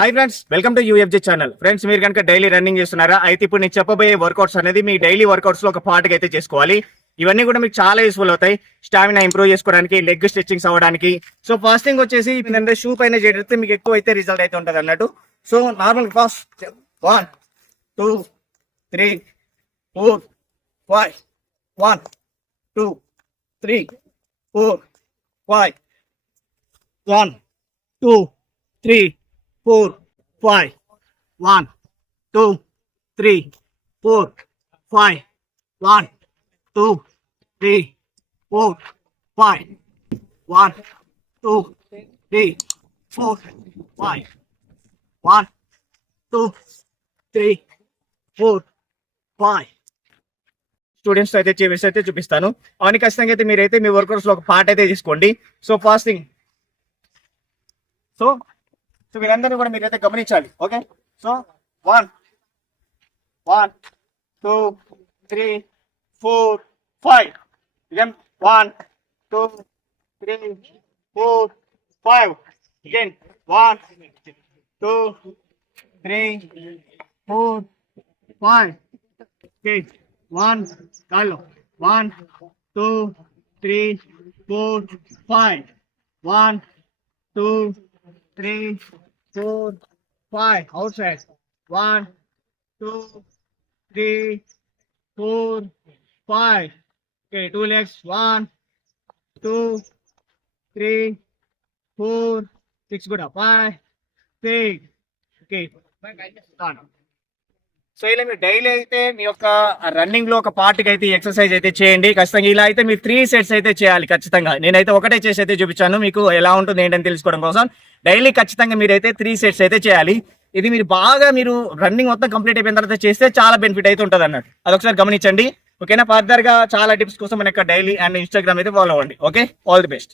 Hi friends welcome to UFG channel friends మీరు కనుక daily running చేస్తున్నారా అయితే ఇప్పుడు నేను చెప్పబోయే వర్కౌట్స్ అనేది మీ డైలీ వర్కౌట్స్ లో ఒక పార్ట్గా అయితే చేసుకోవాలి ఇవన్నీ కూడా మీకు చాలా యూస్ఫుల్ అవుతాయి స్టామినా ఇంప్రూవ్ చేసుకోవడానికి లెగ్ స్ట్రెచింగ్స్ అవ్వడానికి సో ఫాస్టింగ్ వచ్చేసి ఏంటంటే షూ పైన చేయడం మీకు ఎక్కువ అయితే రిజల్ట్ అయితే ఉంటుంది అన్నట్టు so normal fast one two three four five one two three four five one two three 4 5 1 2 3 4 5 1 2 3 4 5 1 2 3 4 5 students అయితే చే వసేతే చూపిస్తాను కాని కష్టంగా అయితే మీరైతే మీ వర్కర్స్ లో ఒక పార్ట్ అయితే చేసుకోండి సో ఫాస్ట్లీ సో सो वीर गमन okay so one one two three four five one two three four five one two three four five okay one one two three four five one two three Two, five outside. One, two, three, four, five. Okay, two legs. One, two, three, four, six. Good up. Five, six. Okay. Done. So ఇలా మీరు daily అయితే మీ యొక్క running లో ఒక పార్ట్కి అయితే exercise అయితే చేయండి ఖచ్చితంగా ఇలా అయితే మీరు త్రీ సెట్స్ అయితే చేయాలి ఖచ్చితంగా నేనైతే ఒకటే చేసి అయితే చూపించాను మీకు ఎలా ఉంటుంది ఏంటని తెలుసుకోవడం కోసం డైలీ ఖచ్చితంగా మీరైతే త్రీ సెట్స్ అయితే చేయాలి ఇది మీరు బాగా మీరు రన్నింగ్ మొత్తం కంప్లీట్ అయిపోయిన తర్వాత చేస్తే చాలా బెనిఫిట్ అయితే ఉంటుంది అన్నట్టు అదొకసారి గమనించండి ఓకేనా ఫర్దర్ గా చాలా టిప్స్ కోసం మన యొక్క డైలీ అండ్ ఇన్స్టాగ్రామ్ అయితే ఫాలో అవ్వండి ఓకే ఆల్ ది బెస్ట్